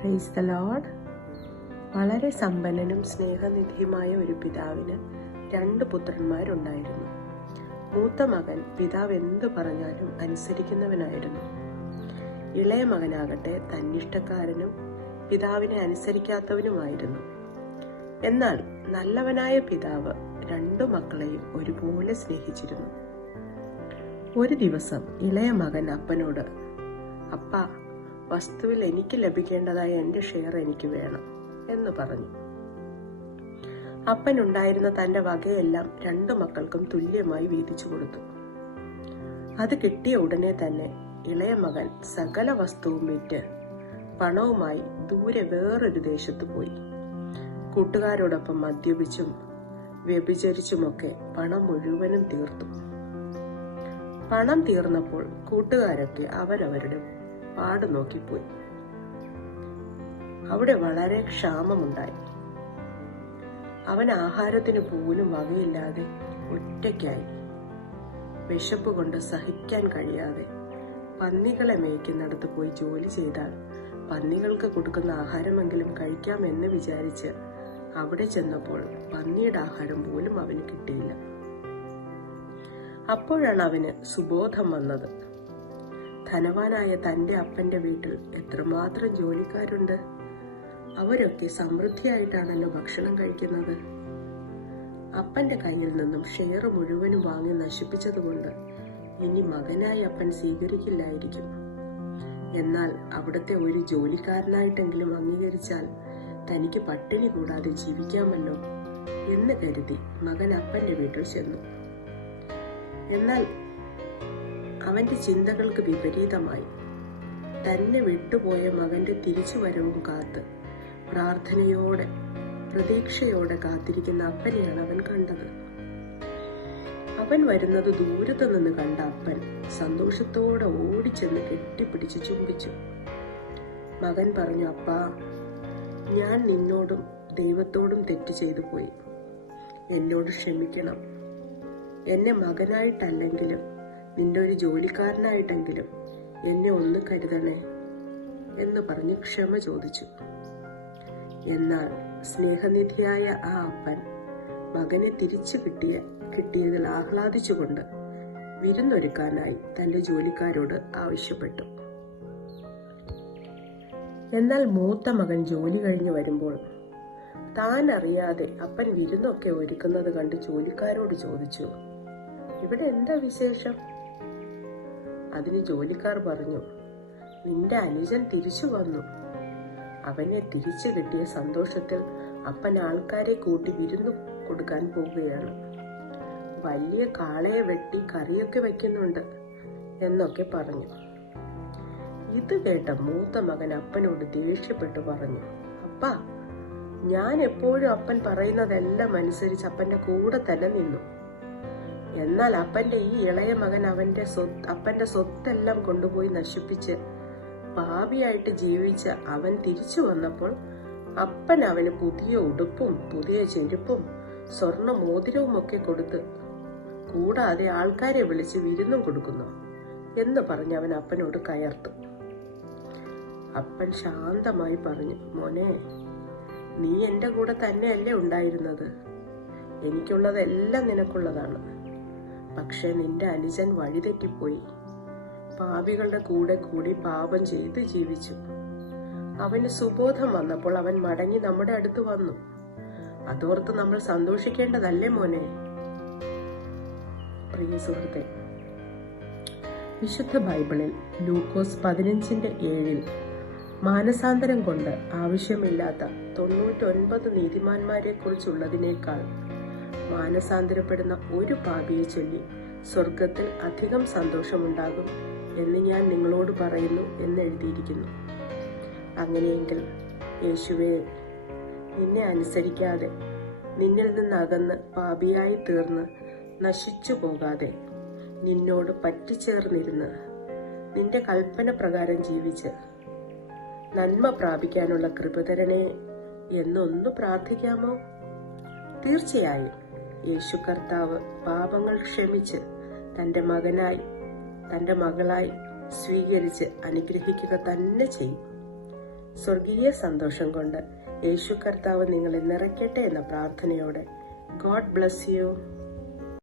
Praise the load വളരെ സമ്പന്നനും സ്നേഹനിധിയുമായ ഒരു പിതാവിന് രണ്ട് പുത്രന്മാരുണ്ടായിരുന്നു. മൂത്ത മകൻ പിതാവ് എന്തു പറഞ്ഞാലും അനുസരിക്കുന്നവനായിരുന്നു. ഇളയ മകനാകട്ടെ തന്നിഷ്ടക്കാരനും പിതാവിനെ അനുസരിക്കാത്തവനുമായിരുന്നു. എന്നാൽ നല്ലവനായ പിതാവ് രണ്ടു മക്കളെയും ഒരുപോലെ സ്നേഹിച്ചിരുന്നു. ഒരു ദിവസം ഇളയ മകൻ അപ്പനോട് അപ്പ വസ്തുവിൽ എനിക്ക് ലഭിക്കേണ്ടതായ എന്റെ ഷെയർ എനിക്ക് വേണം എന്ന് പറഞ്ഞു. അപ്പനുണ്ടായിരുന്ന തന്റെ വകയെല്ലാം രണ്ടു മക്കൾക്കും തുല്യമായി വീതിച്ചു കൊടുത്തു. അത് കിട്ടിയ ഉടനെ തന്നെ ഇളയ മകൻ സകല വസ്തുവും വിറ്റ് പണവുമായി ദൂരെ വേറൊരു ദേശത്ത് പോയി. കൂട്ടുകാരോടൊപ്പം മദ്യപിച്ചും വ്യഭിചരിച്ചുമൊക്കെ പണം മുഴുവനും തീർത്തു. പണം തീർന്നപ്പോൾ കൂട്ടുകാരൊക്കെ അവരവരുടെ പാട് നോക്കിപ്പോയി. അവിടെ വളരെ ക്ഷാമമുണ്ടായി. അവൻ ആഹാരത്തിന് പോലും വകയില്ലാതെ ഒറ്റയ്ക്കായി. വിശപ്പ് കൊണ്ട് സഹിക്കാൻ കഴിയാതെ പന്നികളെ മേയ്ക്കുന്നിടത്ത് പോയി ജോലി ചെയ്താൽ പന്നികൾക്ക് കൊടുക്കുന്ന ആഹാരമെങ്കിലും കഴിക്കാമെന്ന് വിചാരിച്ച് അവിടെ ചെന്നപ്പോൾ പന്നിയുടെ ആഹാരം പോലും അവന് കിട്ടിയില്ല. അപ്പോഴാണ് അവന് സുബോധം വന്നത്. ധനവാനായ തന്റെ അപ്പന്റെ വീട്ടിൽ എത്രമാത്രം ജോലിക്കാരുണ്ട്? അവരൊക്കെ സമൃദ്ധിയായിട്ടാണല്ലോ ഭക്ഷണം കഴിക്കുന്നത്. അപ്പന്റെ കയ്യിൽ നിന്നും ഷെയർ മുഴുവനും വാങ്ങി നശിപ്പിച്ചതുകൊണ്ട് ഇനി മകനായി അപ്പൻ സ്വീകരിക്കില്ലായിരിക്കും. എന്നാൽ അവിടുത്തെ ഒരു ജോലിക്കാരനായിട്ടെങ്കിലും അംഗീകരിച്ചാൽ തനിക്ക് പട്ടിണി കൂടാതെ ജീവിക്കാമല്ലോ എന്ന് കരുതി മകൻ അപ്പന്റെ വീട്ടിൽ ചെന്നു. എന്നാൽ അവന്റെ ചിന്തകൾക്ക് വിപരീതമായി. തന്നെ വിട്ടുപോയ മകന്റെ തിരിച്ചുവരവും കാത്ത് പ്രാർത്ഥനയോടെ പ്രതീക്ഷയോടെ കാത്തിരിക്കുന്ന അപ്പനെയാണ് അവൻ കണ്ടത്. അവൻ വരുന്നത് ദൂരത്തു നിന്ന് കണ്ട അപ്പൻ സന്തോഷത്തോടെ ഓടിച്ചെന്ന് കെട്ടിപ്പിടിച്ച് ചുംബിച്ചു. മകൻ പറഞ്ഞു അപ്പാ ഞാൻ നിന്നോടും ദൈവത്തോടും തെറ്റ് ചെയ്തു പോയി. എന്നോട് ക്ഷമിക്കണം. എന്നെ മകനായിട്ടല്ലെങ്കിലും നിന്റെ ഒരു ജോലിക്കാരനായിട്ടെങ്കിലും എന്നെ ഒന്ന് കരുതണേ എന്ന് പറഞ്ഞ് ക്ഷമ ചോദിച്ചു. എന്നാൽ സ്നേഹനിധിയായ ആ അപ്പൻ മകനെ തിരിച്ചു കിട്ടിയ കിട്ടിയതിൽ ആഹ്ലാദിച്ചുകൊണ്ട് വിരുന്നൊരുക്കാനായി തന്റെ ജോലിക്കാരോട് ആവശ്യപ്പെട്ടു. എന്നാൽ മൂത്ത മകൻ ജോലി കഴിഞ്ഞു വരുമ്പോൾ താൻ അറിയാതെ അപ്പൻ വിരുന്നൊക്കെ ഒരുക്കുന്നത് കണ്ട് ജോലിക്കാരോട് ചോദിച്ചു ഇവിടെ എന്താ വിശേഷം? അതിന് ജോലിക്കാർ പറഞ്ഞു നിന്റെ അനുജൻ തിരിച്ചു വന്നു. അവനെ തിരിച്ചു കിട്ടിയ സന്തോഷത്തിൽ അപ്പൻ ആൾക്കാരെ കൂട്ടി വിരുന്നു കൊടുക്കാൻ പോവുകയാണ്. വലിയ കാളയെ വെട്ടി കറിയൊക്കെ വെക്കുന്നുണ്ട് എന്നൊക്കെ പറഞ്ഞു. ഇത് കേട്ട മൂത്ത മകൻ അപ്പനോട് ദേഷ്യപ്പെട്ടു പറഞ്ഞു അപ്പ ഞാൻ എപ്പോഴും അപ്പൻ പറയുന്നതെല്ലാം അനുസരിച്ച് അപ്പന്റെ കൂടെ തന്നെ നിന്നു. എന്നാൽ അപ്പന്റെ ഈ ഇളയ മകൻ അവന്റെ സ്വത്ത് അപ്പന്റെ സ്വത്തെല്ലാം കൊണ്ടുപോയി നശിപ്പിച്ച് പാപിയായിട്ട് ജീവിച്ച അവൻ തിരിച്ചു വന്നപ്പോൾ അപ്പൻ അവന് പുതിയ ഉടുപ്പും പുതിയ ചെരുപ്പും സ്വർണ മോതിരവും ഒക്കെ കൊടുത്ത് കൂടാതെ ആൾക്കാരെ വിളിച്ച് വിരുന്നും കൊടുക്കുന്നു എന്ന് പറഞ്ഞ് അവൻ അപ്പനോട് കയർത്തു. അപ്പൻ ശാന്തമായി പറഞ്ഞു മോനെ നീ എന്റെ കൂടെ തന്നെയല്ലേ ഉണ്ടായിരുന്നത്? എനിക്കുള്ളതെല്ലാം നിനക്കുള്ളതാണ്. പക്ഷെ നിന്റെ അനുജൻ വഴിതെറ്റിപ്പോയി. പാപികളുടെ കൂടെ കൂടി പാപം ചെയ്ത് ജീവിച്ചു. അവന് സുബോധം വന്നപ്പോൾ അവൻ മടങ്ങി നമ്മുടെ അടുത്ത് വന്നു. അതോർത്ത് നമ്മൾ സന്തോഷിക്കേണ്ടതല്ലേ മോനെ? പ്രിയ സുഹൃത്തെ വിശുദ്ധ ബൈബിളിൽ ലൂക്കോസ് പതിനഞ്ചിന്റെ ഏഴിൽ മാനസാന്തരം കൊണ്ട് ആവശ്യമില്ലാത്ത തൊണ്ണൂറ്റൊൻപത് നീതിമാന്മാരെ കുറിച്ചുള്ളതിനേക്കാൾ മാനസാന്തരപ്പെടുന്ന ഒരു പാപിയെ ചൊല്ലി സ്വർഗത്തിൽ അധികം സന്തോഷമുണ്ടാകും എന്ന് ഞാൻ നിങ്ങളോട് പറയുന്നു എന്ന് എഴുതിയിരിക്കുന്നു. അങ്ങനെയെങ്കിൽ യേശുവെ നിന്നെ അനുസരിക്കാതെ നിന്നിൽ നിന്നകന്ന് പാപിയായി തീർന്ന് നശിച്ചു പോകാതെ നിന്നോട് പറ്റിച്ചേർന്നിരുന്ന് നിന്റെ കൽപ്പന പ്രകാരം ജീവിച്ച് നന്മ പ്രാപിക്കാനുള്ള കൃപതരണേ എന്നൊന്ന് പ്രാർത്ഥിക്കാമോ? തീർച്ചയായും. യേശു കർത്താവ് പാപങ്ങൾ ക്ഷമിച്ച് തന്റെ മകനായി തന്റെ മകളായി സ്വീകരിച്ച് അനുഗ്രഹിക്കുക തന്നെ ചെയ്യും. സ്വർഗീയ സന്തോഷം കൊണ്ട് യേശു കർത്താവ് നിങ്ങളെ നിറയ്ക്കട്ടെ എന്ന പ്രാർത്ഥനയോടെ. God bless you.